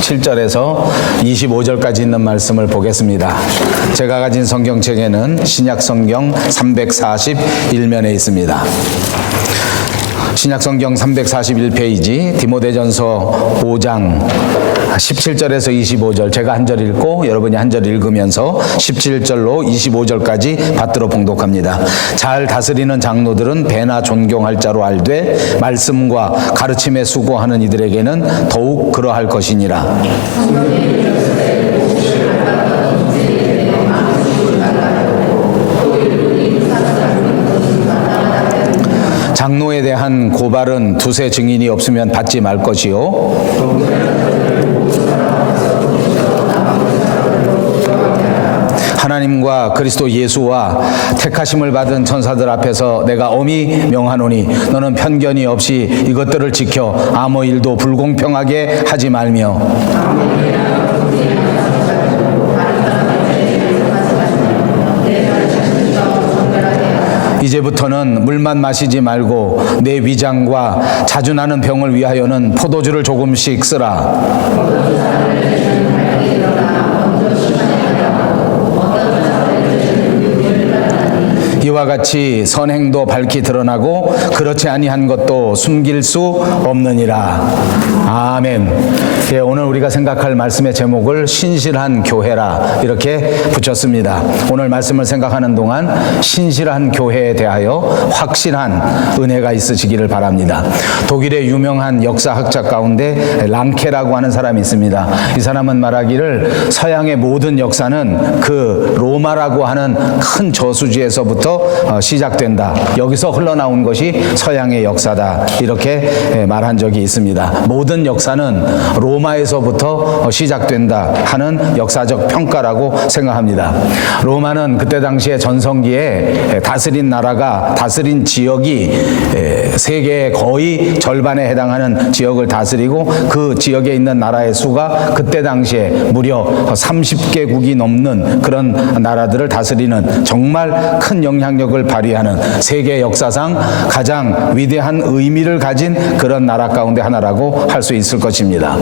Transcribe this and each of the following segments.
7절에서 25절까지 있는 말씀을 보겠습니다. 제가 가진 성경책에는 신약 성경 341면에 있습니다. 신약 성경 341페이지 디모데전서 5장 17절에서 25절, 제가 한 절 읽고 여러분이 한 절 읽으면서 17절로 25절까지 받들어 봉독합니다. 잘 다스리는 장로들은 배나 존경할 자로 알되 말씀과 가르침에 수고하는 이들에게는 더욱 그러할 것이니라. 장로에 대한 고발은 두세 증인이 없으면 받지 말 것이요, 하나님과 그리스도 예수와 택하심을 받은 천사들 앞에서 내가 엄히 명하노니 너는 편견이 없이 이것들을 지켜 아무 일도 불공평하게 하지 말며 이제부터는 물만 마시지 말고 내 위장과 자주 나는 병을 위하여는 포도주를 조금씩 쓰라. 이와 같이 선행도 밝히 드러나고 그렇지 아니한 것도 숨길 수 없느니라. 아멘. 예, 오늘 우리가 생각할 말씀의 제목을 신실한 교회라 이렇게 붙였습니다. 오늘 말씀을 생각하는 동안 신실한 교회에 대하여 확실한 은혜가 있으시기를 바랍니다. 독일의 유명한 역사학자 가운데 랑케라고 하는 사람이 있습니다. 이 사람은 말하기를 서양의 모든 역사는 그 로마라고 하는 큰 저수지에서부터 시작된다. 여기서 흘러나온 것이 서양의 역사다. 이렇게 말한 적이 있습니다. 모든 역사는 로마에서부터 시작된다 하는 역사적 평가라고 생각합니다. 로마는 그때 당시에 전성기에 다스린 나라가, 다스린 지역이 세계의 거의 절반에 해당하는 지역을 다스리고 그 지역에 있는 나라의 수가 그때 당시에 무려 30개국이 넘는 그런 나라들을 다스리는 정말 큰 영향력을 발휘하는 세계 역사상 가장 위대한 의미를 가진 그런 나라 가운데 하나라고 할 수 있을 것입니다.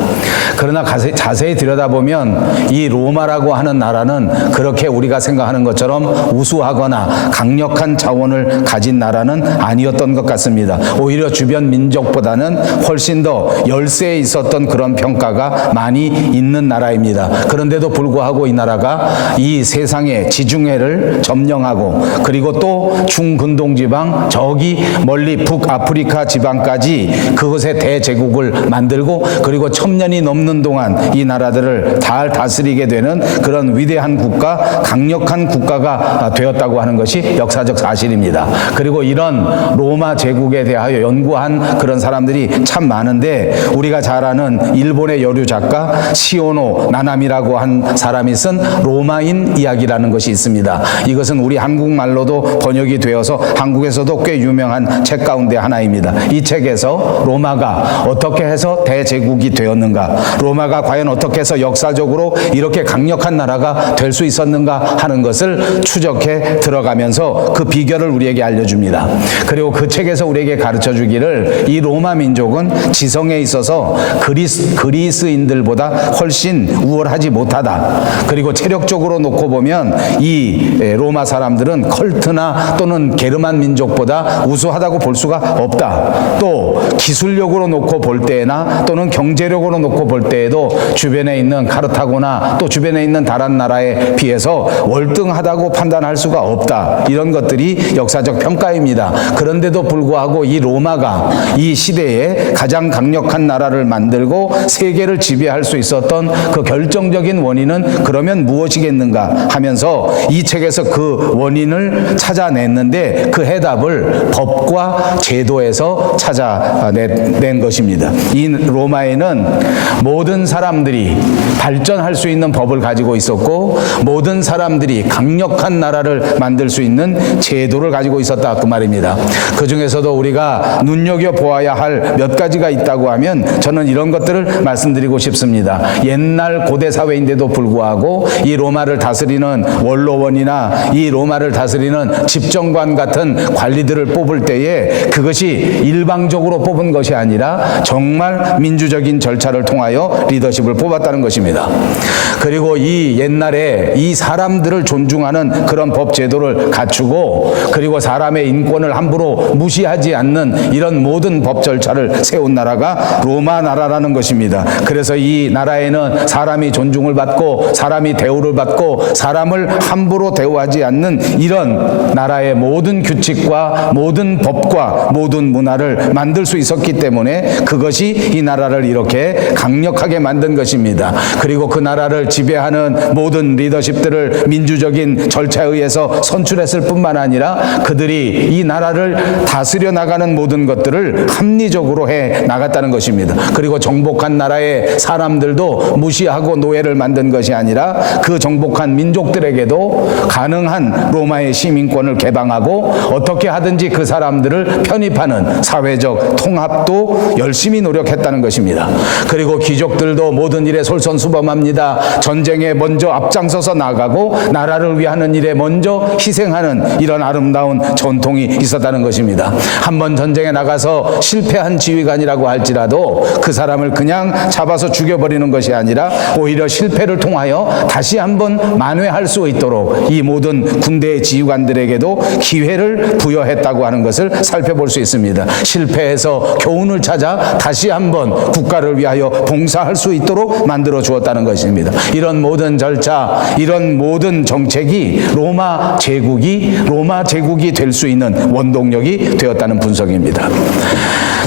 그러나 자세히 들여다보면 이 로마라고 하는 나라는 그렇게 우리가 생각하는 것처럼 우수하거나 강력한 자원을 가진 나라는 아니었던 것 같습니다. 오히려 주변 민족보다는 훨씬 더 열세에 있었던 그런 평가가 많이 있는 나라입니다. 그런데도 불구하고 이 나라가 이 세상의 지중해를 점령하고 그리고 또 중근동지방 저기 멀리 북아프리카 지방까지 그것의 대제국을 만들고 그리고 1000년이 넘는 동안 이 나라들을 잘 다스리게 되는 그런 위대한 국가, 강력한 국가가 되었다고 하는 것이 역사적 사실입니다. 그리고 이런 로마 제국에 대하여 연구한 그런 사람들이 참 많은데 우리가 잘 아는 일본의 여류 작가 시오노 나나미라고 한 사람이 쓴 로마인 이야기라는 것이 있습니다. 이것은 우리 한국말로도 번역이 되어서 한국에서도 꽤 유명한 책 가운데 하나입니다. 이 책에서 로마가 어떻게 해서 대제국이 되었는가, 로마가 과연 어떻게 해서 역사적으로 이렇게 강력한 나라가 될 수 있었는가 하는 것을 추적해 들어가면서 그 비결을 우리에게 알려줍니다. 그리고 그 책에서 우리에게 가르쳐 주기를 이 로마 민족은 지성에 있어서 그리스인들보다 훨씬 우월하지 못하다. 그리고 체력적으로 놓고 보면 이 로마 사람들은 컬트나 또는 게르만 민족보다 우수하다고 볼 수가 없다. 또 기술력으로 놓고 볼 때나 또는 경제력으로 놓고 볼 때에도 주변에 있는 카르타고나 또 주변에 있는 다른 나라에 비해서 월등하다고 판단할 수가 없다. 이런 것들이 역사적 평가입니다. 그런데도 불구하고 이 로마가 이 시대에 가장 강력한 나라를 만들고 세계를 지배할 수 있었던 그 결정적인 원인은 그러면 무엇이겠는가 하면서 이 책에서 그 원인을 찾아냈는데 그 해답을 법과 제도에서 찾아낸 것입니다. 이 로마에는 모든 사람들이 발전할 수 있는 법을 가지고 있었고 모든 사람들이 강력한 나라를 만들 수 있는 제도를 가지고 있었다 그 말입니다. 그 중에서도 우리가 눈여겨보아야 할 몇 가지가 있다고 하면 저는 이런 것들을 말씀드리고 싶습니다. 옛날 고대 사회인데도 불구하고 이 로마를 다스리는 원로원이나 이 로마를 다스리는 집정관 같은 관리들을 뽑을 때에 그것이 일방적으로 뽑은 것이 아니라 정말 민주적인 절차를 통하여 리더십을 뽑았다는 것입니다. 그리고 이 옛날에 이 사람들을 존중하는 그런 법 제도를 갖추고, 그리고 사람의 인권을 함부로 무시하지 않는 이런 모든 법 절차를 세운 나라가 로마 나라라는 것입니다. 그래서 이 나라에는 사람이 존중을 받고 사람이 대우를 받고 사람을 함부로 대우하지 않는 이런 나라의 모든 규칙과 모든 법과 모든 문화를 만들 수 있었기 때문에 그것이 이 나라를 이렇게 강력하게 만든 것입니다. 그리고 그 나라를 지배하는 모든 리더십들을 민주적인 절차에 의해서 선출했을 뿐만 아니라 그들이 이 나라를 다스려 나가는 모든 것들을 합리적으로 해 나갔다는 것입니다. 그리고 정복한 나라의 사람들도 무시하고 노예를 만든 것이 아니라 그 정복한 민족들에게도 가능한 로마의 시민권을 개방하고 어떻게 하든지 그 사람들을 편입하는 사회적 통합도 열심히 노력했다는 것입니다. 그리고 귀족들도 모든 일에 솔선수범합니다. 전쟁에 먼저 앞장서서 나가고 나라를 위하는 일에 먼저 희생하는 이런 아름다운 전통이 있었다는 것입니다. 한번 전쟁에 나가서 실패한 지휘관이라고 할지라도 그 사람을 그냥 잡아서 죽여버리는 것이 아니라 오히려 실패를 통하여 다시 한번 만회할 수 있도록 이 모든 군대의 지휘관들에게도 기회를 부여했다고 하는 것을 살펴볼 수 있습니다. 실패해서 교훈을 찾아 다시 한번 국가를 위하여 봉사할 수 있도록 만들어 주었다는 것입니다. 이런 모든 절차, 이런 모든 정책이 로마 제국이 될 수 있는 원동력이 되었다는 분석입니다.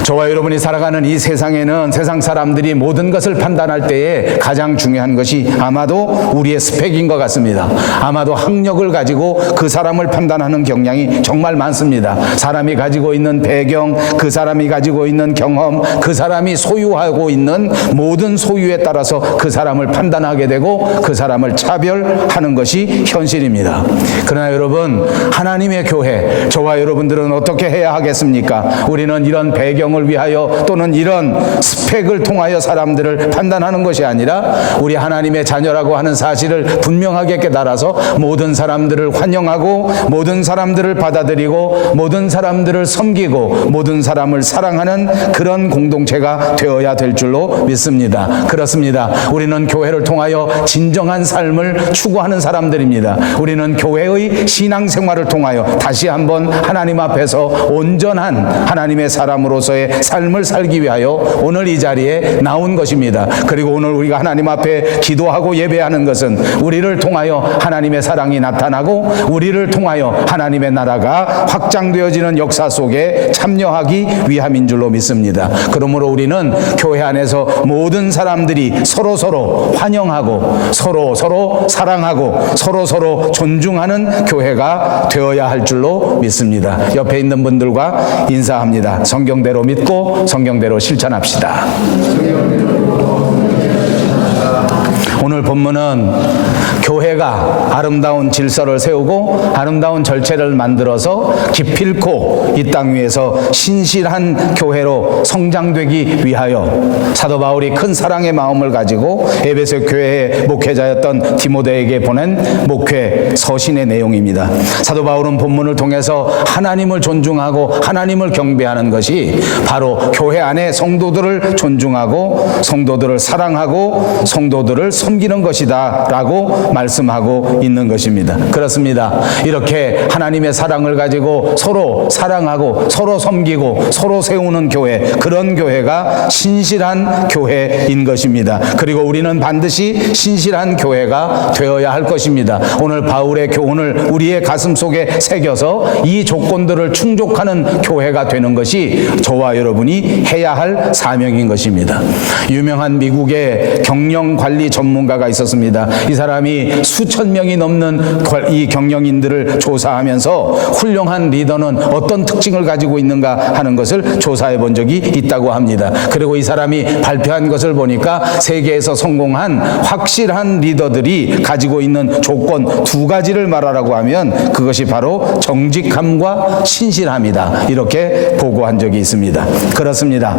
저와 여러분이 살아가는 이 세상에는 세상 사람들이 모든 것을 판단할 때에 가장 중요한 것이 아마도 우리의 스펙인 것 같습니다. 아마도 학력을 가지고 그 사람을 판단하는 경향이 정말 많습니다. 사람이 가지고 있는 배경, 그 사람이 가지고 있는 경험, 그 사람이 소유하고 있는 모든 소유에 따라서 그 사람을 판단하게 되고 그 사람을 차별하는 것이 현실입니다. 그러나 여러분, 하나님의 교회, 저와 여러분들은 어떻게 해야 하겠습니까? 우리는 이런 배경을 위하여 또는 이런 스펙을 통하여 사람들을 판단하는 것이 아니라 우리 하나님의 자녀라고 하는 사실을 분명하게 깨달아서 모든 사람들을 환영하고 모든 사람들을 받아들이고 모든 사람들을 섬기고 모든 사람을 사랑하는 그런 공동체가 되어야 될 줄로 믿습니다. 그렇습니다. 우리는 교회를 통하여 진정한 삶을 추구하는 사람들입니다. 우리는 교회의 신앙생활을 통하여 다시 한번 하나님 앞에서 온전한 하나님의 사람으로서의 삶을 살기 위하여 오늘 이 자리에 나온 것입니다. 그리고 오늘 우리가 하나님 앞에 기도하고 예배하는 것은 우리를 통하여 하나님의 사랑이 나타나고 우리를 통하여 하나님의 나라가 확장되어지는 역사 속에 참여하기 위함인 줄로 믿습니다. 그러므로 우리는 교회 안에서 모든 사람들이 서로 환영하고 서로 사랑하고 서로 존중하는 교회가 되어야 할 줄로 믿습니다. 옆에 있는 분들과 인사합니다. 성경대로 믿고 성경대로 실천합시다. 오늘 본문은 교회가 아름다운 질서를 세우고 아름다운 절체를 만들어서 기필코 이 땅 위에서 신실한 교회로 성장되기 위하여 사도 바울이 큰 사랑의 마음을 가지고 에베소 교회의 목회자였던 디모데에게 보낸 목회 서신의 내용입니다. 사도 바울은 본문을 통해서 하나님을 존중하고 하나님을 경배하는 것이 바로 교회 안에 성도들을 존중하고 성도들을 사랑하고 성도들을 섬기는 것이다 라고 말씀하고 있는 것입니다. 그렇습니다. 이렇게 하나님의 사랑을 가지고 서로 사랑하고 서로 섬기고 서로 세우는 교회, 그런 교회가 신실한 교회인 것입니다. 그리고 우리는 반드시 신실한 교회가 되어야 할 것입니다. 오늘 바울의 교훈을 우리의 가슴 속에 새겨서 이 조건들을 충족하는 교회가 되는 것이 저와 여러분이 해야 할 사명인 것입니다. 유명한 미국의 경영관리 전문가가 있었습니다. 이 사람이 수천 명이 넘는 이 경영인들을 조사하면서 훌륭한 리더는 어떤 특징을 가지고 있는가 하는 것을 조사해 본 적이 있다고 합니다. 그리고 이 사람이 발표한 것을 보니까 세계에서 성공한 확실한 리더들이 가지고 있는 조건 두 가지를 말하라고 하면 그것이 바로 정직함과 신실함이다, 이렇게 보고한 적이 있습니다. 그렇습니다.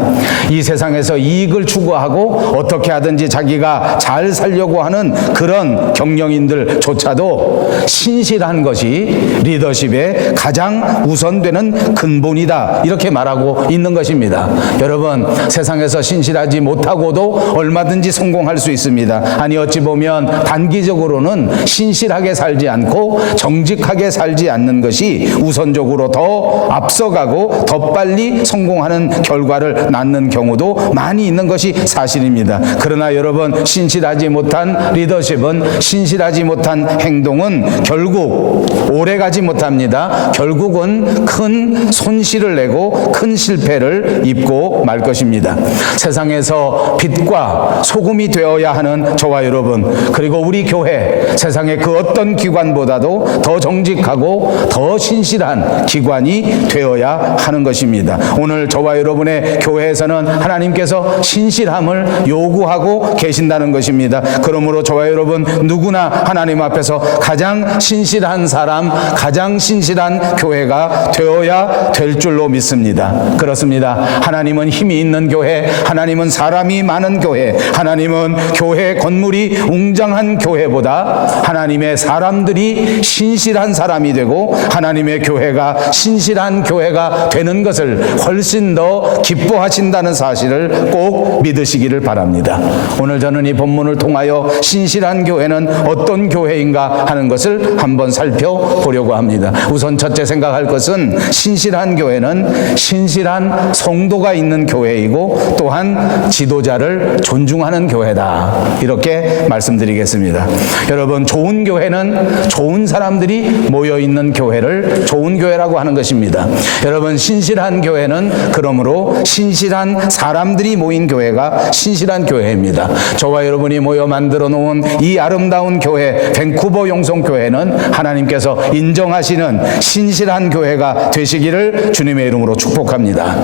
이 세상에서 이익을 추구하고 어떻게 하든지 자기가 잘 살려고 하려고 하는 그런 경영인들조차도 신실한 것이 리더십의 가장 우선되는 근본이다, 이렇게 말하고 있는 것입니다. 여러분, 세상에서 신실하지 못하고도 얼마든지 성공할 수 있습니다. 아니, 어찌 보면 단기적으로는 신실하게 살지 않고 정직하게 살지 않는 것이 우선적으로 더 앞서가고 더 빨리 성공하는 결과를 낳는 경우도 많이 있는 것이 사실입니다. 그러나 여러분, 신실하지 못한 리더십은, 신실하지 못한 행동은 결국 오래가지 못합니다. 결국은 큰 손실을 내고 큰 실패를 입고 말 것입니다. 세상에서 빛과 소금이 되어야 하는 저와 여러분, 그리고 우리 교회, 세상의 그 어떤 기관보다도 더 정직하고 더 신실한 기관이 되어야 하는 것입니다. 오늘 저와 여러분의 교회에서는 하나님께서 신실함을 요구하고 계신다는 것입니다. 그러므로 저와 여러분 누구나 하나님 앞에서 가장 신실한 사람, 가장 신실한 교회가 되어야 될 줄로 믿습니다. 그렇습니다. 하나님은 힘이 있는 교회, 하나님은 사람이 많은 교회, 하나님은 교회 건물이 웅장한 교회보다 하나님의 사람들이 신실한 사람이 되고 하나님의 교회가 신실한 교회가 되는 것을 훨씬 더 기뻐하신다는 사실을 꼭 믿으시기를 바랍니다. 오늘 저는 이 본문을 통하여 신실한 교회는 어떤 교회인가 하는 것을 한번 살펴보려고 합니다. 우선 첫째 생각할 것은 신실한 교회는 신실한 성도가 있는 교회이고 또한 지도자를 존중하는 교회다, 이렇게 말씀드리겠습니다. 여러분, 좋은 교회는 좋은 사람들이 모여있는 교회를 좋은 교회라고 하는 것입니다. 여러분, 신실한 교회는 그러므로 신실한 사람들이 모인 교회가 신실한 교회입니다. 저와 여러분이 모여 만들어 놓은 이 아름다운 교회, 밴쿠버 용성교회는 하나님께서 인정하시는 신실한 교회가 되시기를 주님의 이름으로 축복합니다.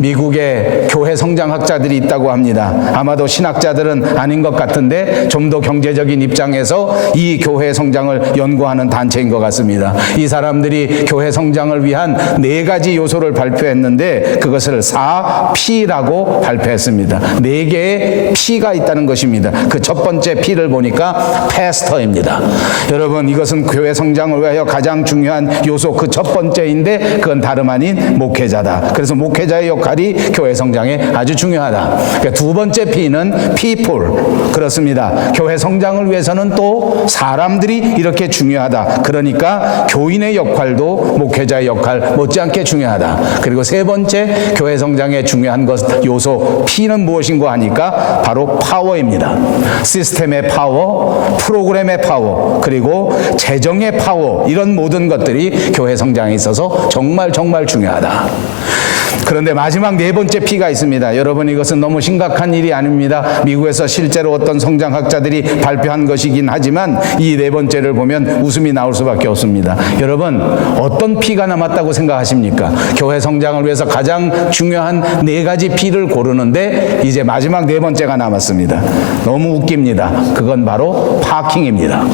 미국에 교회 성장학자들이 있다고 합니다. 아마도 신학자들은 아닌 것 같은데 좀 더 경제적인 입장에서 이 교회 성장을 연구하는 단체인 것 같습니다. 이 사람들이 교회 성장을 위한 4가지 요소를 발표했는데 그것을 4P라고 발표했습니다. 4개의 P가 있다는 것입니다. 그 첫 번째 P를 보니까 패스터입니다. 여러분, 이것은 교회 성장을 위하여 가장 중요한 요소 그 첫 번째인데 그건 다름 아닌 목회자다. 그래서 목회자의 역할이 교회 성장에 아주 중요하다. 그러니까 두 번째 P는 people. 그렇습니다. 교회 성장을 위해서는 또 사람들이 이렇게 중요하다. 그러니까 교인의 역할도 목회자의 역할 못지않게 중요하다. 그리고 세 번째 교회 성장에 중요한 것 요소 P는 무엇인가 하니까 바로 파워입니다. 시스템의 파워, 프로그램의 파워, 그리고 재정의 파워, 이런 모든 것들이 교회 성장에 있어서 정말 중요하다. 그런데 마지막 4번째 P가 있습니다. 여러분, 이것은 너무 심각한 일이 아닙니다. 미국에서 실제로 어떤 성장학자들이 발표한 것이긴 하지만 이 4번째를 보면 웃음이 나올 수밖에 없습니다. 여러분, 어떤 P가 남았다고 생각하십니까? 교회 성장을 위해서 가장 중요한 4가지 P를 고르는데 이제 마지막 4번째가 남았습니다. 너무 웃깁니다. 그건 바로 파킹입니다.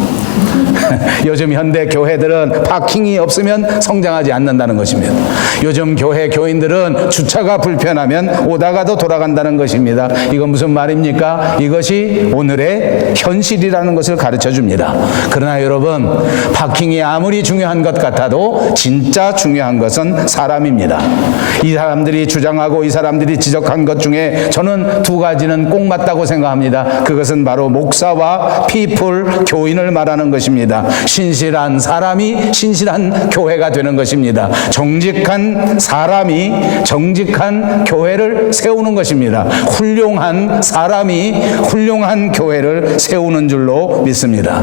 요즘 현대 교회들은 파킹이 없으면 성장하지 않는다는 것입니다. 요즘 교회 교인들은 주차가 불편하면 오다가도 돌아간다는 것입니다. 이건 무슨 말입니까? 이것이 오늘의 현실이라는 것을 가르쳐 줍니다. 그러나 여러분, 파킹이 아무리 중요한 것 같아도 진짜 중요한 것은 사람입니다. 이 사람들이 주장하고 이 사람들이 지적한 것 중에 저는 2가지는 꼭 맞다고 생각합니다. 그것은 바로 목사와 people, 교인을 말하는 것입니다. 신실한 사람이 신실한 교회가 되는 것입니다. 정직한 사람이 정직한 교회를 세우는 것입니다. 훌륭한 사람이 훌륭한 교회를 세우는 줄로 믿습니다.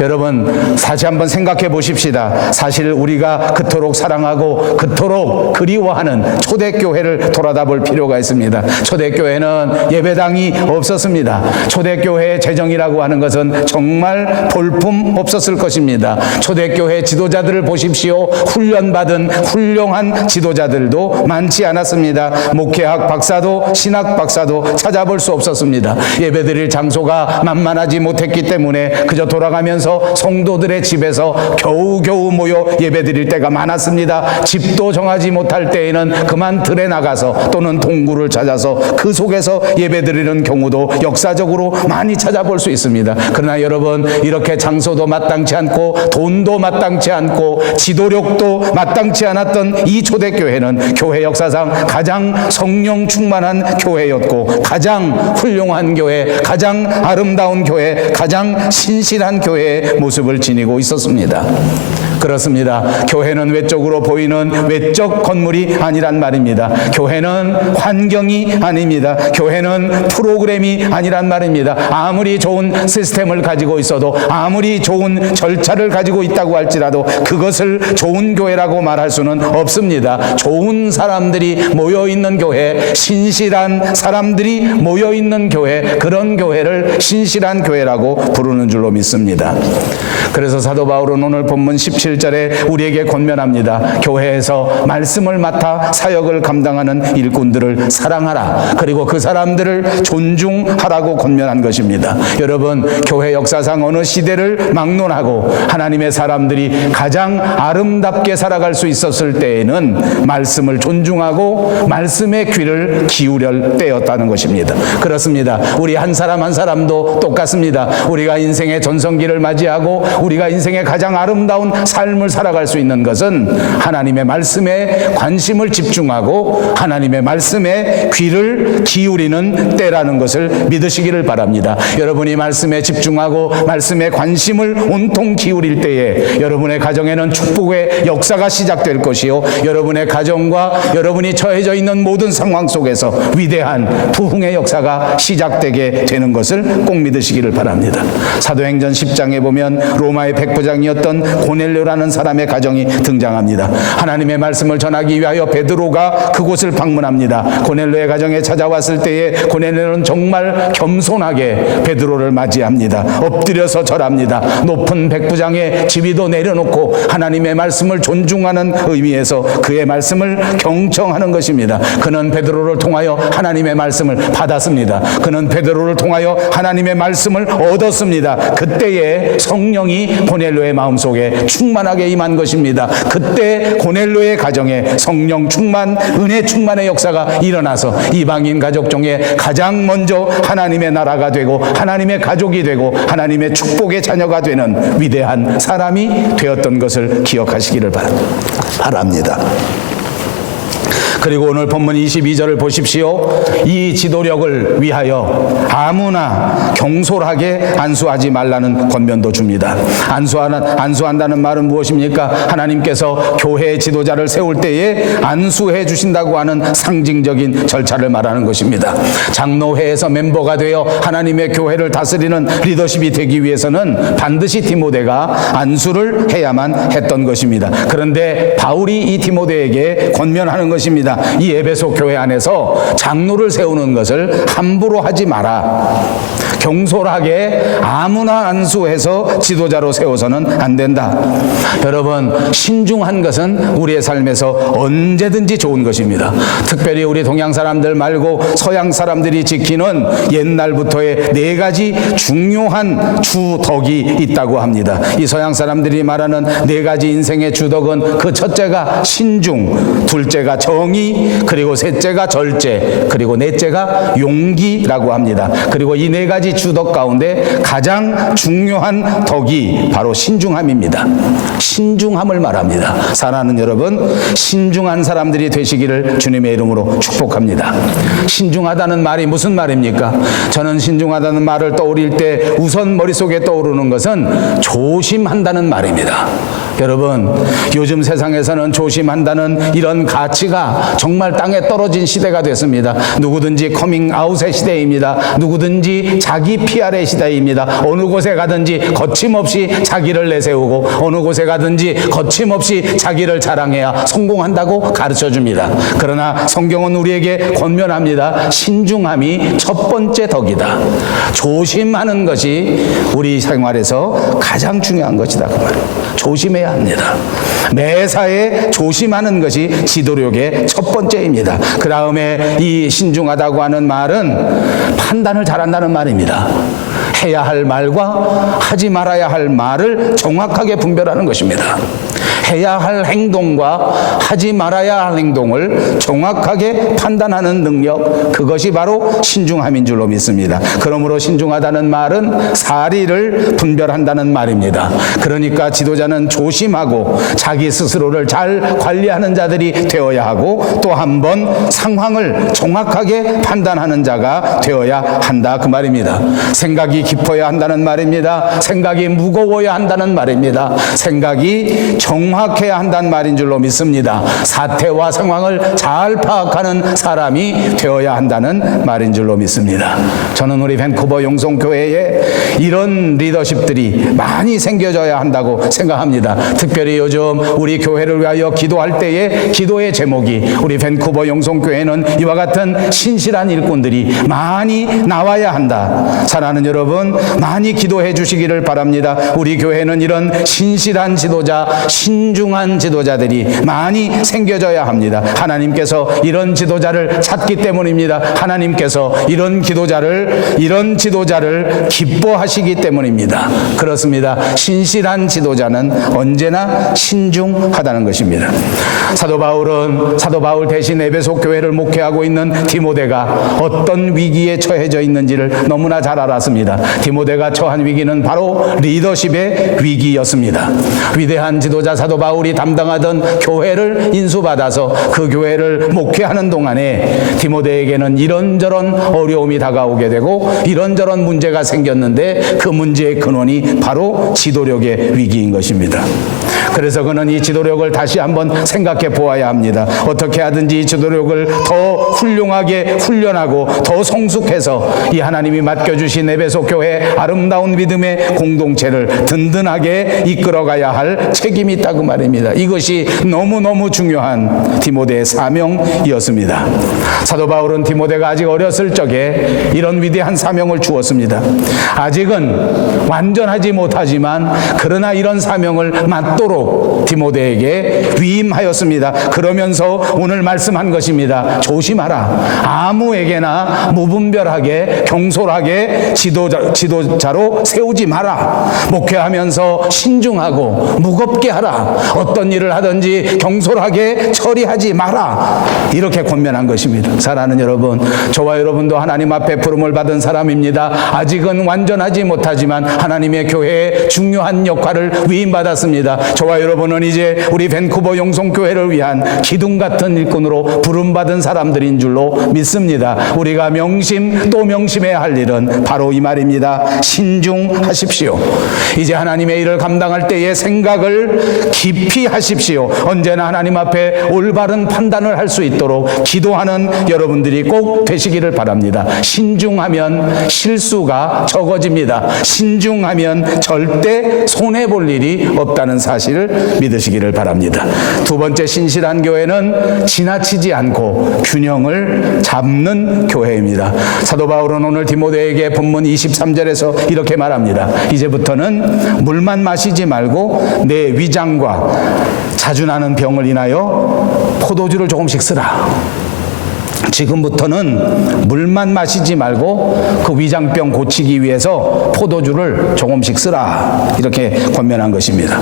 여러분, 다시 한번 생각해 보십시다. 사실 우리가 그토록 사랑하고 그토록 그리워하는 초대교회를 돌아다 볼 필요가 있습니다. 초대교회는 예배당이 없었습니다. 초대교회의 재정이라고 하는 것은 정말 볼품 없었을 것입니다. 초대교회 지도자들을 보십시오. 훈련받은 훌륭한 지도자들도 많지 않았습니다. 목회학 박사도 신학 박사도 찾아볼 수 없었습니다. 예배드릴 장소가 만만하지 못했기 때문에 그저 돌아가면서 성도들의 집에서 겨우겨우 모여 예배드릴 때가 많았습니다. 집도 정하지 못할 때에는 그만 들에 나가서 또는 동굴을 찾아서 그 속에서 예배드리는 경우도 역사적으로 많이 찾아볼 수 있습니다. 그러나 여러분, 이렇게 장소도 마땅치 않고 돈도 마땅치 않고 지도력도 마땅치 않았던 이 초대교회는 교회 역사상 가장 성령 충만한 교회였고, 가장 훌륭한 교회, 가장 아름다운 교회, 가장 신실한 교회의 모습을 지니고 있었습니다. 그렇습니다. 교회는 외적으로 보이는 외적 건물이 아니란 말입니다. 교회는 환경이 아닙니다. 교회는 프로그램이 아니란 말입니다. 아무리 좋은 시스템을 가지고 있어도, 아무리 좋은 절차를 가지고 있다고 할지라도 그것을 좋은 교회라고 말할 수는 없습니다. 좋은 사람들이 모여있는 교회, 신실한 사람들이 모여있는 교회, 그런 교회를 신실한 교회라고 부르는 줄로 믿습니다. 그래서 사도 바울은 오늘 본문 17절에 우리에게 권면합니다. 교회에서 말씀을 맡아 사역을 감당하는 일꾼들을 사랑하라. 그리고 그 사람들을 존중하라고 권면한 것입니다. 여러분, 교회 역사상 어느 시대를 막론하고 하나님의 사람들이 가장 아름답게 살아갈 수 있었을 때에는 말씀을 존중하고 말씀의 귀를 기울일 때였다는 것입니다. 그렇습니다. 우리 한 사람 한 사람도 똑같습니다. 우리가 인생의 전성기를 맞이하고 우리가 인생의 가장 아름다운 삶을 살아갈 수 있는 것은 하나님의 말씀에 관심을 집중하고 하나님의 말씀에 귀를 기울이는 때라는 것을 믿으시기를 바랍니다. 여러분이 말씀에 집중하고 말씀에 관심을 온통 기울일 때에 여러분의 가정에는 축복의 역사가 시작될 것이요, 여러분의 가정과 여러분이 처해져 있는 모든 상황 속에서 위대한 부흥의 역사가 시작되게 되는 것을 꼭 믿으시기를 바랍니다. 사도행전 10장에 보면 로마의 백부장이었던 고넬료라는 사람의 가정이 등장합니다. 하나님의 말씀을 전하기 위하여 베드로가 그곳을 방문합니다. 고넬료의 가정에 찾아왔을 때에 고넬료는 정말 겸손하게 베드로를 맞이합니다. 엎드려서 절합니다. 높은 백부장의 지위도 내려놓고 하나님의 말씀을 존중하는 의미에서 그의 말씀을 경청하는 것입니다. 그는 베드로를 통하여 하나님의 말씀을 받았습니다. 그는 베드로를 통하여 하나님의 말씀을 얻었습니다. 그때에 성령이 고넬료의 마음속에 충만하게 임한 것입니다. 그때 고넬료의 가정에 성령 충만, 은혜 충만의 역사가 일어나서 이방인 가족 중에 가장 먼저 하나님의 나라가 되고 하나님의 가족이 되고 하나님의 축복의 자녀가 되는 위대한 사람이 되었던 것을 기억하시기를 바랍니다. 그리고 오늘 본문 22절을 보십시오. 이 지도력을 위하여 아무나 경솔하게 안수하지 말라는 권면도 줍니다. 안수한다는 말은 무엇입니까? 하나님께서 교회의 지도자를 세울 때에 안수해 주신다고 하는 상징적인 절차를 말하는 것입니다. 장로회에서 멤버가 되어 하나님의 교회를 다스리는 리더십이 되기 위해서는 반드시 디모데가 안수를 해야만 했던 것입니다. 그런데 바울이 이 디모데에게 권면하는 것입니다. 이 에베소 교회 안에서 장로를 세우는 것을 함부로 하지 마라. 경솔하게 아무나 안수해서 지도자로 세워서는 안 된다. 여러분, 신중한 것은 우리의 삶에서 언제든지 좋은 것입니다. 특별히 우리 동양 사람들 말고 서양 사람들이 지키는 옛날부터의 4가지 중요한 주덕이 있다고 합니다. 이 서양 사람들이 말하는 4가지 인생의 주덕은 그 첫째가 신중, 둘째가 정의, 그리고 셋째가 절제, 그리고 넷째가 용기라고 합니다. 그리고 이 4가지 주덕 가운데 가장 중요한 덕이 바로 신중함입니다. 신중함을 말합니다. 사랑하는 여러분, 신중한 사람들이 되시기를 주님의 이름으로 축복합니다. 신중하다는 말이 무슨 말입니까? 저는 신중하다는 말을 떠올릴 때 우선 머릿속에 떠오르는 것은 조심한다는 말입니다. 여러분, 요즘 세상에서는 조심한다는 이런 가치가 정말 땅에 떨어진 시대가 됐습니다. 누구든지 커밍아웃의 시대입니다. 누구든지 자기 PR의 시대입니다. 어느 곳에 가든지 거침없이 자기를 내세우고 어느 곳에 가든지 거침없이 자기를 자랑해야 성공한다고 가르쳐줍니다. 그러나 성경은 우리에게 권면합니다. 신중함이 첫 번째 덕이다. 조심하는 것이 우리 생활에서 가장 중요한 것이다. 그 말이에요. 조심해야 합니다. 매사에 조심하는 것이 지도력의 첫 번째입니다. 그 다음에 이 신중하다고 하는 말은 판단을 잘한다는 말입니다. 해야 할 말과 하지 말아야 할 말을 정확하게 분별하는 것입니다. 해야 할 행동과 하지 말아야 할 행동을 정확하게 판단하는 능력, 그것이 바로 신중함인 줄로 믿습니다. 그러므로 신중하다는 말은 사리를 분별한다는 말입니다. 그러니까 지도자는 조심하고 자기 스스로를 잘 관리하는 자들이 되어야 하고, 또 한 번 상황을 정확하게 판단하는 자가 되어야 한다, 그 말입니다. 생각이 깊어야 한다는 말입니다. 생각이 무거워야 한다는 말입니다. 생각이 정확해야 한다는 말인 줄로 믿습니다. 사태와 상황을 잘 파악하는 사람이 되어야 한다는 말인 줄로 믿습니다. 저는 우리 밴쿠버 영성교회에 이런 리더십들이 많이 생겨져야 한다고 생각합니다. 특별히 요즘 우리 교회를 위하여 기도할 때에 기도의 제목이, 우리 밴쿠버 영성교회는 이와 같은 신실한 일꾼들이 많이 나와야 한다. 사랑하는 여러분, 많이 기도해 주시기를 바랍니다. 우리 교회는 이런 신실한 지도자, 신중한 지도자들이 많이 생겨져야 합니다. 하나님께서 이런 지도자를 찾기 때문입니다. 하나님께서 이런 지도자를 기뻐하시기 때문입니다. 그렇습니다. 신실한 지도자는 언제나 신중하다는 것입니다. 사도 바울 대신 에베소 교회를 목회하고 있는 디모데가 어떤 위기에 처해져 있는지를 너무나 잘 알았습니다. 디모데가 처한 위기는 바로 리더십의 위기였습니다. 위대한 지도자 사도 바울이 담당하던 교회를 인수받아서 그 교회를 목회하는 동안에 디모데에게는 이런저런 어려움이 다가오게 되고 이런저런 문제가 생겼는데, 그 문제의 근원이 바로 지도력의 위기인 것입니다. 그래서 그는 이 지도력을 다시 한번 생각해 보아야 합니다. 어떻게 하든지 이 지도력을 더 훌륭하게 훈련하고 더 성숙해서 이 하나님이 맡겨주신 에베소 교회 아름다운 믿음의 공동체를 든든하게 이끌어가야 할 책임이 있다고 말입니다. 이것이 너무너무 중요한 디모데의 사명이었습니다. 사도 바울은 디모데가 아직 어렸을 적에 이런 위대한 사명을 주었습니다. 아직은 완전하지 못하지만 그러나 이런 사명을 맡도록 디모데에게 위임하였습니다. 그러면서 오늘 말씀한 것입니다. 조심하라. 아무에게나 무분별하게 경솔하게 지도자로 세우지 마라. 목회하면서 신중하고 무겁게 하라. 어떤 일을 하든지 경솔하게 처리하지 마라. 이렇게 권면한 것입니다. 사랑하는 여러분, 저와 여러분도 하나님 앞에 부름을 받은 사람입니다. 아직은 완전하지 못하지만 하나님의 교회에 중요한 역할을 위임받았습니다. 저와 여러분은 이제 우리 밴쿠버 영성교회를 위한 기둥 같은 일꾼으로 부름받은 사람들인 줄로 믿습니다. 우리가 명심 또 명심해야 할 일은 바로 이 말입니다. 신중하십시오. 이제 하나님의 일을 감당할 때의 생각을 깊이 하십시오. 언제나 하나님 앞에 올바른 판단을 할 수 있도록 기도하는 여러분들이 꼭 되시기를 바랍니다. 신중하면 실수가 적어집니다. 신중하면 절대 손해볼 일이 없다는 사실을 믿으시기를 바랍니다. 두 번째, 신실한 교회는 지나치지 않고 균형을 잡는 교회입니다. 사도 바울은 오늘 디모데에게 본문 23절에서 이렇게 말합니다. 이제부터는 물만 마시지 말고 내 위장과 자주 나는 병을 인하여 포도주를 조금씩 쓰라. 지금부터는 물만 마시지 말고 그 위장병 고치기 위해서 포도주를 조금씩 쓰라. 이렇게 권면한 것입니다.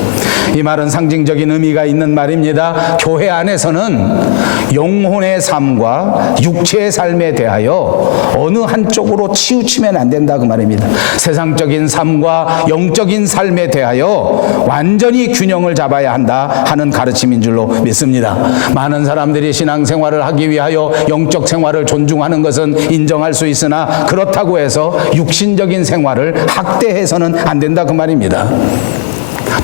이 말은 상징적인 의미가 있는 말입니다. 교회 안에서는 영혼의 삶과 육체의 삶에 대하여 어느 한쪽으로 치우치면 안 된다, 그 말입니다. 세상적인 삶과 영적인 삶에 대하여 완전히 균형을 잡아야 한다 하는 가르침인 줄로 믿습니다. 많은 사람들이 신앙생활을 하기 위하여 영적 생활을 존중하는 것은 인정할 수 있으나 그렇다고 해서 육신적인 생활을 학대해서는 안 된다, 그 말입니다.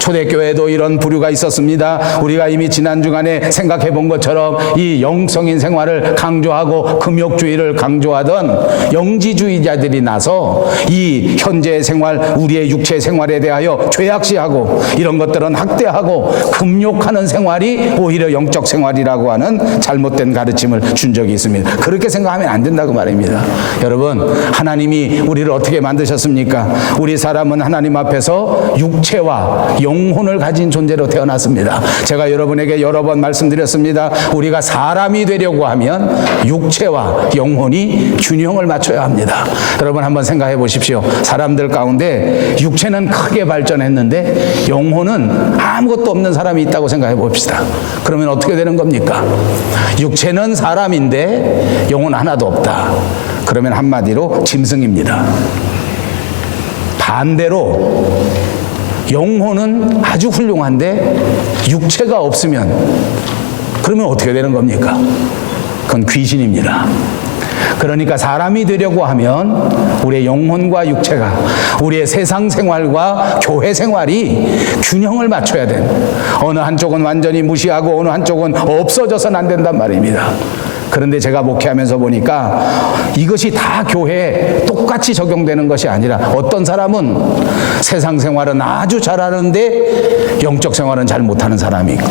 초대교회도 이런 부류가 있었습니다. 우리가 이미 지난 주간에 생각해 본 것처럼 이 영성인 생활을 강조하고 금욕주의를 강조하던 영지주의자들이 나서 이 현재의 생활, 우리의 육체 생활에 대하여 죄악시하고 이런 것들은 학대하고 금욕하는 생활이 오히려 영적 생활이라고 하는 잘못된 가르침을 준 적이 있습니다. 그렇게 생각하면 안 된다고 말입니다. 여러분, 하나님이 우리를 어떻게 만드셨습니까? 우리 사람은 하나님 앞에서 육체와 영혼을 가진 존재로 태어났습니다. 제가 여러분에게 여러 번 말씀드렸습니다. 우리가 사람이 되려고 하면 육체와 영혼이 균형을 맞춰야 합니다. 여러분 한번 생각해 보십시오. 사람들 가운데 육체는 크게 발전했는데 영혼은 아무것도 없는 사람이 있다고 생각해 봅시다. 그러면 어떻게 되는 겁니까? 육체는 사람인데 영혼 하나도 없다. 그러면 한마디로 짐승입니다. 반대로 영혼은 아주 훌륭한데 육체가 없으면 그러면 어떻게 되는 겁니까? 그건 귀신입니다. 그러니까 사람이 되려고 하면 우리의 영혼과 육체가, 우리의 세상 생활과 교회 생활이 균형을 맞춰야 되는, 어느 한쪽은 완전히 무시하고 어느 한쪽은 없어져서는 안 된단 말입니다. 그런데 제가 목회하면서 보니까 이것이 다 교회에 똑같이 적용되는 것이 아니라 어떤 사람은 세상 생활은 아주 잘하는데 영적 생활은 잘 못하는 사람이 있고,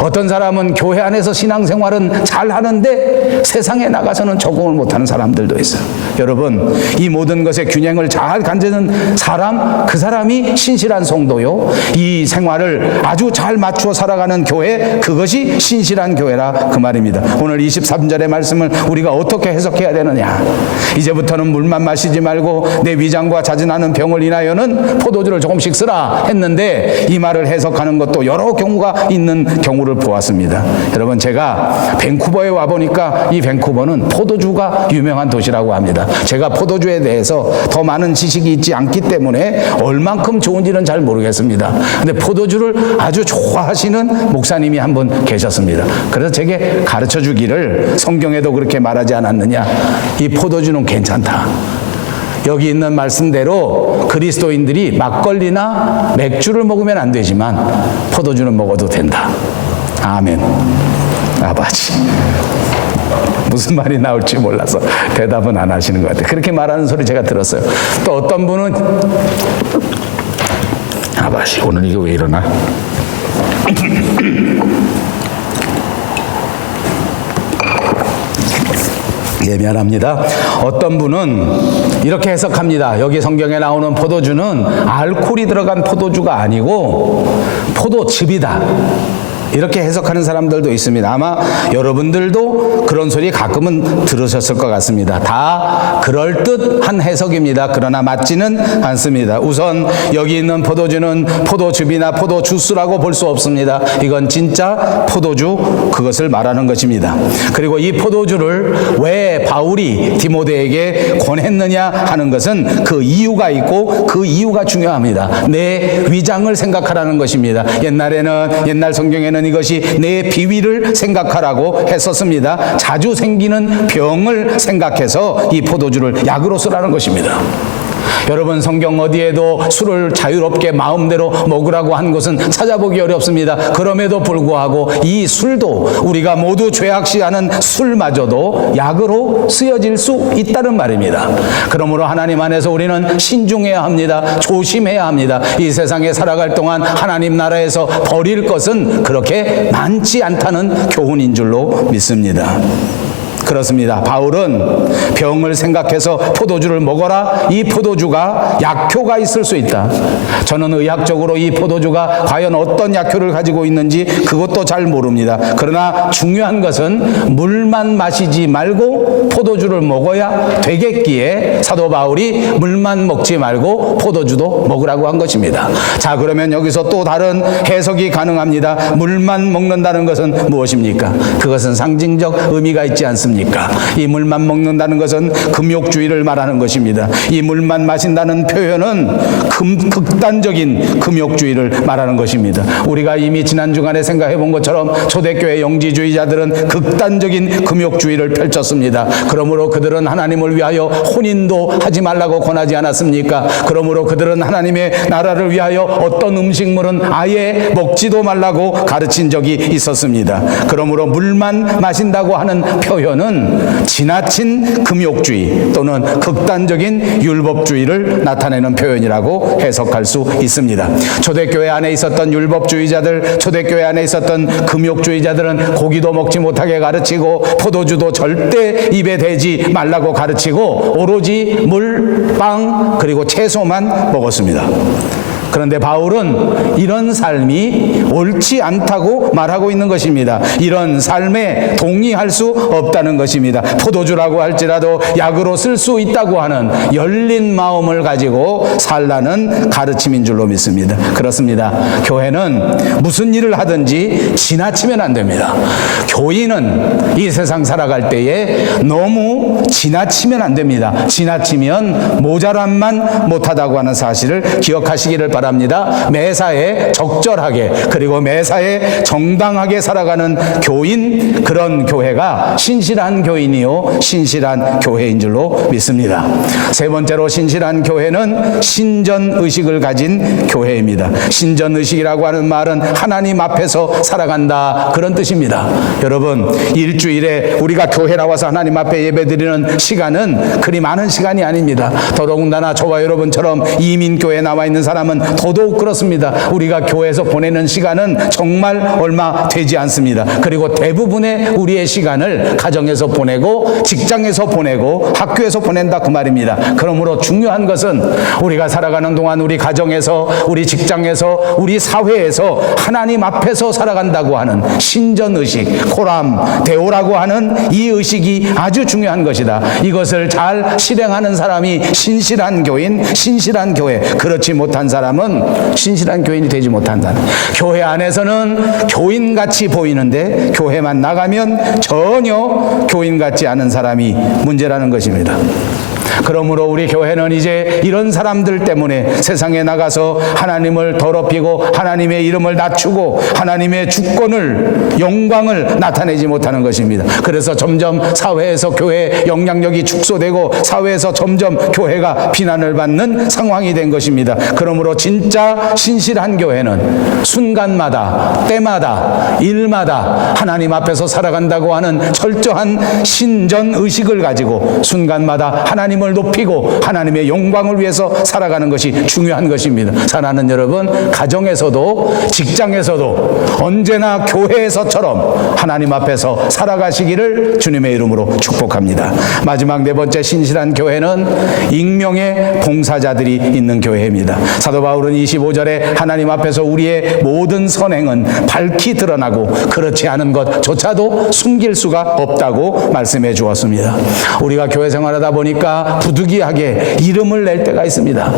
어떤 사람은 교회 안에서 신앙생활은 잘하는데 세상에 나가서는 적응을 못하는 사람들도 있어요. 여러분, 이 모든 것의 균형을 잘 가지는 사람, 그 사람이 신실한 성도요, 이 생활을 아주 잘 맞추어 살아가는 교회, 그것이 신실한 교회라 그 말입니다. 오늘 23절의 말씀을 우리가 어떻게 해석해야 되느냐. 이제부터는 물만 마시지 말고 내 위장과 자진하는 병을 인하여는 포도주를 조금씩 쓰라 했는데, 이 말을 해석하는 것도 여러 경우가 있는 경우를 보았습니다. 여러분, 제가 밴쿠버에 와보니까 이 밴쿠버는 포도주가 유명한 도시라고 합니다. 제가 포도주에 대해서 더 많은 지식이 있지 않기 때문에 얼만큼 좋은지는 잘 모르겠습니다. 근데 포도주를 아주 좋아하시는 목사님이 한 분 계셨습니다. 그래서 제게 가르쳐 주기를, 성경에도 그렇게 말하지 않았느냐, 이 포도주는 괜찮다. 여기 있는 말씀대로 그리스도인들이 막걸리나 맥주를 먹으면 안 되지만 포도주는 먹어도 된다. 아멘. 아버지, 무슨 말이 나올지 몰라서 대답은 안 하시는 것 같아요. 그렇게 말하는 소리 제가 들었어요. 또 어떤 분은 아버지, 오늘 이거 왜 이러나? 예, 미안합니다. 어떤 분은 이렇게 해석합니다. 여기 성경에 나오는 포도주는 알코올이 들어간 포도주가 아니고 포도즙이다. 이렇게 해석하는 사람들도 있습니다. 아마 여러분들도 그런 소리 가끔은 들으셨을 것 같습니다. 다 그럴듯한 해석입니다. 그러나 맞지는 않습니다. 우선 여기 있는 포도주는 포도즙이나 포도주스라고 볼 수 없습니다. 이건 진짜 포도주, 그것을 말하는 것입니다. 그리고 이 포도주를 왜 바울이 디모데에게 권했느냐 하는 것은 그 이유가 있고, 그 이유가 중요합니다. 내 위장을 생각하라는 것입니다. 옛날 성경에는 이것이 내 비위를 생각하라고 했었습니다. 자주 생기는 병을 생각해서 이 포도주를 약으로 쓰라는 것입니다. 여러분, 성경 어디에도 술을 자유롭게 마음대로 먹으라고 한 것은 찾아보기 어렵습니다. 그럼에도 불구하고 이 술도, 우리가 모두 죄악시하는 술마저도 약으로 쓰여질 수 있다는 말입니다. 그러므로 하나님 안에서 우리는 신중해야 합니다. 조심해야 합니다. 이 세상에 살아갈 동안 하나님 나라에서 버릴 것은 그렇게 많지 않다는 교훈인 줄로 믿습니다. 그렇습니다. 바울은 병을 생각해서 포도주를 먹어라. 이 포도주가 약효가 있을 수 있다. 저는 의학적으로 이 포도주가 과연 어떤 약효를 가지고 있는지 그것도 잘 모릅니다. 그러나 중요한 것은 물만 마시지 말고 포도주를 먹어야 되겠기에 사도 바울이 물만 먹지 말고 포도주도 먹으라고 한 것입니다. 자, 그러면 여기서 또 다른 해석이 가능합니다. 물만 먹는다는 것은 무엇입니까? 그것은 상징적 의미가 있지 않습니까? 이 물만 먹는다는 것은 금욕주의를 말하는 것입니다. 이 물만 마신다는 표현은 극단적인 금욕주의를 말하는 것입니다. 우리가 이미 지난 주간에 생각해 본 것처럼 초대교회 영지주의자들은 극단적인 금욕주의를 펼쳤습니다. 그러므로 그들은 하나님을 위하여 혼인도 하지 말라고 권하지 않았습니까? 그러므로 그들은 하나님의 나라를 위하여 어떤 음식물은 아예 먹지도 말라고 가르친 적이 있었습니다. 그러므로 물만 마신다고 하는 표현은 지나친 금욕주의 또는 극단적인 율법주의를 나타내는 표현이라고 해석할 수 있습니다. 초대교회 안에 있었던 율법주의자들, 초대교회 안에 있었던 금욕주의자들은 고기도 먹지 못하게 가르치고 포도주도 절대 입에 대지 말라고 가르치고 오로지 물, 빵, 그리고 채소만 먹었습니다. 그런데 바울은 이런 삶이 옳지 않다고 말하고 있는 것입니다. 이런 삶에 동의할 수 없다는 것입니다. 포도주라고 할지라도 약으로 쓸 수 있다고 하는 열린 마음을 가지고 살라는 가르침인 줄로 믿습니다. 그렇습니다. 교회는 무슨 일을 하든지 지나치면 안 됩니다. 교인은 이 세상 살아갈 때에 너무 지나치면 안 됩니다. 지나치면 모자람만 못하다고 하는 사실을 기억하시기를 바랍니다. 매사에 적절하게 그리고 매사에 정당하게 살아가는 교인, 그런 교회가 신실한 교인이요 신실한 교회인 줄로 믿습니다. 세 번째로 신실한 교회는 신전의식을 가진 교회입니다. 신전의식이라고 하는 말은 하나님 앞에서 살아간다, 그런 뜻입니다. 여러분, 일주일에 우리가 교회 나와서 하나님 앞에 예배드리는 시간은 그리 많은 시간이 아닙니다. 더더군다나 저와 여러분처럼 이민교회에 나와 있는 사람은 더더욱 그렇습니다. 우리가 교회에서 보내는 시간은 정말 얼마 되지 않습니다. 그리고 대부분의 우리의 시간을 가정에서 보내고 직장에서 보내고 학교에서 보낸다, 그 말입니다. 그러므로 중요한 것은 우리가 살아가는 동안 우리 가정에서, 우리 직장에서, 우리 사회에서 하나님 앞에서 살아간다고 하는 신전의식, 코람, 데오라고 하는 이 의식이 아주 중요한 것이다. 이것을 잘 실행하는 사람이 신실한 교인, 신실한 교회. 그렇지 못한 사람은 신실한 교인이 되지 못한다. 교회 안에서는 교인같이 보이는데 교회만 나가면 전혀 교인같지 않은 사람이 문제라는 것입니다. 그러므로 우리 교회는 이제 이런 사람들 때문에 세상에 나가서 하나님을 더럽히고 하나님의 이름을 낮추고 하나님의 주권을, 영광을 나타내지 못하는 것입니다. 그래서 점점 사회에서 교회의 영향력이 축소되고 사회에서 점점 교회가 비난을 받는 상황이 된 것입니다. 그러므로 진짜 신실한 교회는 순간마다, 때마다, 일마다 하나님 앞에서 살아간다고 하는 철저한 신전의식을 가지고 순간마다 하나님을 높이고 하나님의 영광을 위해서 살아가는 것이 중요한 것입니다. 사랑하는 여러분, 가정에서도 직장에서도 언제나 교회에서처럼 하나님 앞에서 살아가시기를 주님의 이름으로 축복합니다. 마지막 네 번째 신실한 교회는 익명의 봉사자들이 있는 교회입니다. 사도 바울은 25절에 하나님 앞에서 우리의 모든 선행은 밝히 드러나고 그렇지 않은 것조차도 숨길 수가 없다고 말씀해 주었습니다. 우리가 교회 생활하다 보니까 부득이하게 이름을 낼 때가 있습니다.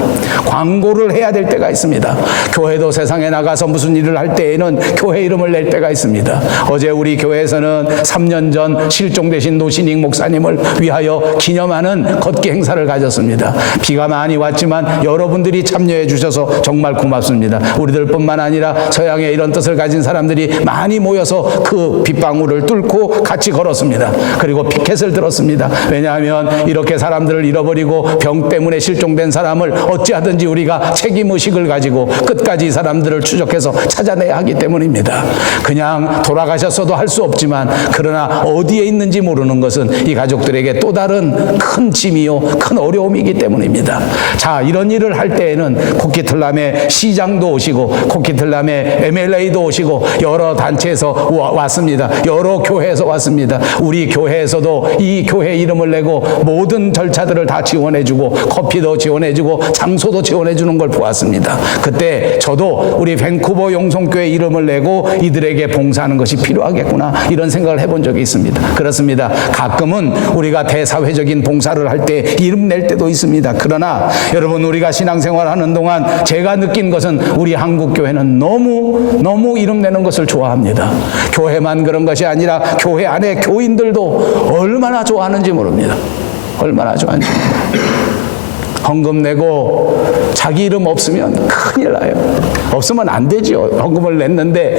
광고를 해야 될 때가 있습니다. 교회도 세상에 나가서 무슨 일을 할 때에는 교회 이름을 낼 때가 있습니다. 어제 우리 교회에서는 3년 전 실종되신 노신익 목사님을 위하여 기념하는 걷기 행사를 가졌습니다. 비가 많이 왔지만 여러분들이 참여해 주셔서 정말 고맙습니다. 우리들뿐만 아니라 서양의 이런 뜻을 가진 사람들이 많이 모여서 그 빗방울을 뚫고 같이 걸었습니다. 그리고 피켓을 들었습니다. 왜냐하면 이렇게 사람들을 잃어버리고 병 때문에 실종된 사람을 어찌하든지 우리가 책임의식을 가지고 끝까지 이 사람들을 추적해서 찾아내야 하기 때문입니다. 그냥 돌아가셨어도 할 수 없지만 그러나 어디에 있는지 모르는 것은 이 가족들에게 또 다른 큰 짐이요 큰 어려움이기 때문입니다. 자, 이런 일을 할 때에는 코키틀람의 시장도 오시고 코키틀람의 MLA도 오시고 여러 단체에서 왔습니다. 여러 교회에서 왔습니다. 우리 교회에서도 이 교회 이름을 내고 모든 절차들을 다 지원해주고 커피도 지원해주고 장소도 지원해주는 걸 보았습니다. 그때 저도 우리 밴쿠버 용성교회 이름을 내고 이들에게 봉사하는 것이 필요하겠구나 이런 생각을 해본 적이 있습니다. 그렇습니다. 가끔은 우리가 대사회적인 봉사를 할 때 이름 낼 때도 있습니다. 그러나 여러분, 우리가 신앙생활 하는 동안 제가 느낀 것은 우리 한국교회는 너무 이름 내는 것을 좋아합니다. 교회만 그런 것이 아니라 교회 안에 교인들도 얼마나 좋아하는지 모릅니다. 얼마나 좋아하는지 모릅니다. 헌금 내고 자기 이름 없으면 큰일 나요. 없으면 안 되죠. 헌금을 냈는데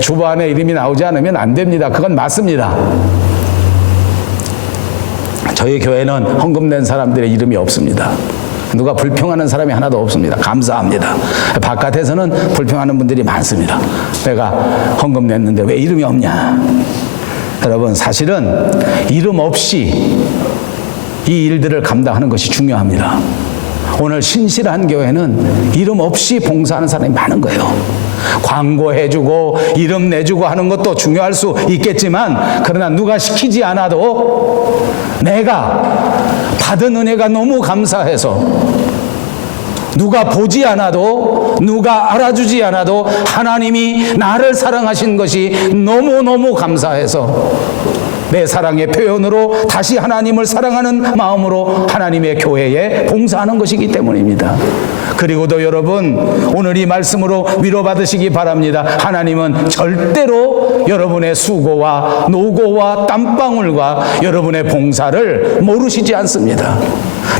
주보안에 이름이 나오지 않으면 안 됩니다. 그건 맞습니다. 저희 교회는 헌금 낸 사람들의 이름이 없습니다. 누가 불평하는 사람이 하나도 없습니다. 감사합니다. 바깥에서는 불평하는 분들이 많습니다. 내가 헌금 냈는데 왜 이름이 없냐. 여러분, 사실은 이름 없이 이 일들을 감당하는 것이 중요합니다. 오늘 신실한 교회는 이름 없이 봉사하는 사람이 많은 거예요. 광고해주고 이름 내주고 하는 것도 중요할 수 있겠지만 그러나 누가 시키지 않아도 내가 받은 은혜가 너무 감사해서 누가 보지 않아도, 누가 알아주지 않아도 하나님이 나를 사랑하신 것이 너무너무 감사해서 내 사랑의 표현으로 다시 하나님을 사랑하는 마음으로 하나님의 교회에 봉사하는 것이기 때문입니다. 그리고도 여러분, 오늘 이 말씀으로 위로받으시기 바랍니다. 하나님은 절대로 여러분의 수고와 노고와 땀방울과 여러분의 봉사를 모르시지 않습니다.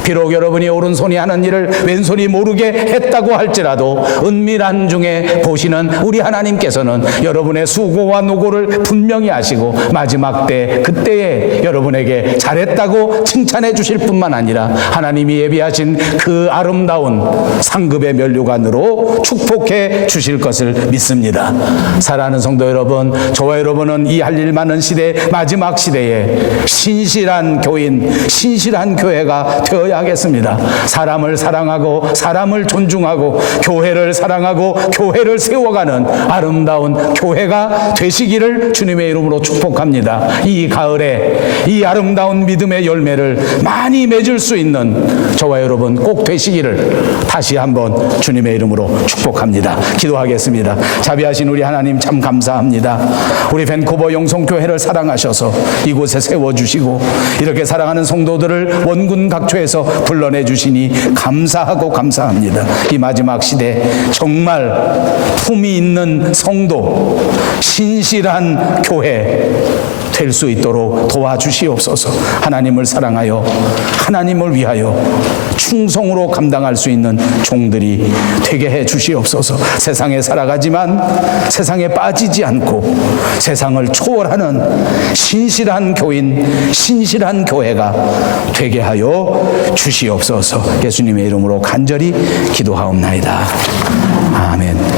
비록 여러분이 오른손이 하는 일을 왼손이 모르게 했다고 할지라도 은밀한 중에 보시는 우리 하나님께서는 여러분의 수고와 노고를 분명히 아시고 마지막 때, 그때에 여러분에게 잘했다고 칭찬해 주실 뿐만 아니라 하나님이 예비하신 그 아름다운 상급의 면류관으로 축복해 주실 것을 믿습니다. 사랑하는 성도 여러분, 저와 여러분은 이 할 일 많은 시대, 마지막 시대에 신실한 교인, 신실한 교회가 되어야 하겠습니다. 사람을 사랑하고 사람을 존중하고 교회를 사랑하고 교회를 세워가는 아름다운 교회가 되시기를 주님의 이름으로 축복합니다. 이 가을에 이 아름다운 믿음의 열매를 많이 맺을 수 있는 저와 여러분 꼭 되시기를 다시 한번 주님의 이름으로 축복합니다. 기도하겠습니다. 자비하신 우리 하나님 참 감사합니다. 우리 밴쿠버 영성교회를 사랑하셔서 이곳에 세워주시고 이렇게 사랑하는 성도들을 원군 각처에서 불러내 주시니 감사하고 감사합니다. 이 마지막 시대 정말 품이 있는 성도, 신실한 교회 될 수 있도록 도와주시옵소서. 하나님을 사랑하여 하나님을 위하여 충성으로 감당할 수 있는 종들이 되게 해 주시옵소서. 세상에 살아가지만 세상에 빠지지 않고 세상을 초월하는 신실한 교인, 신실한 교회가 되게 하여 주시옵소서. 예수님의 이름으로 간절히 기도하옵나이다. 아멘.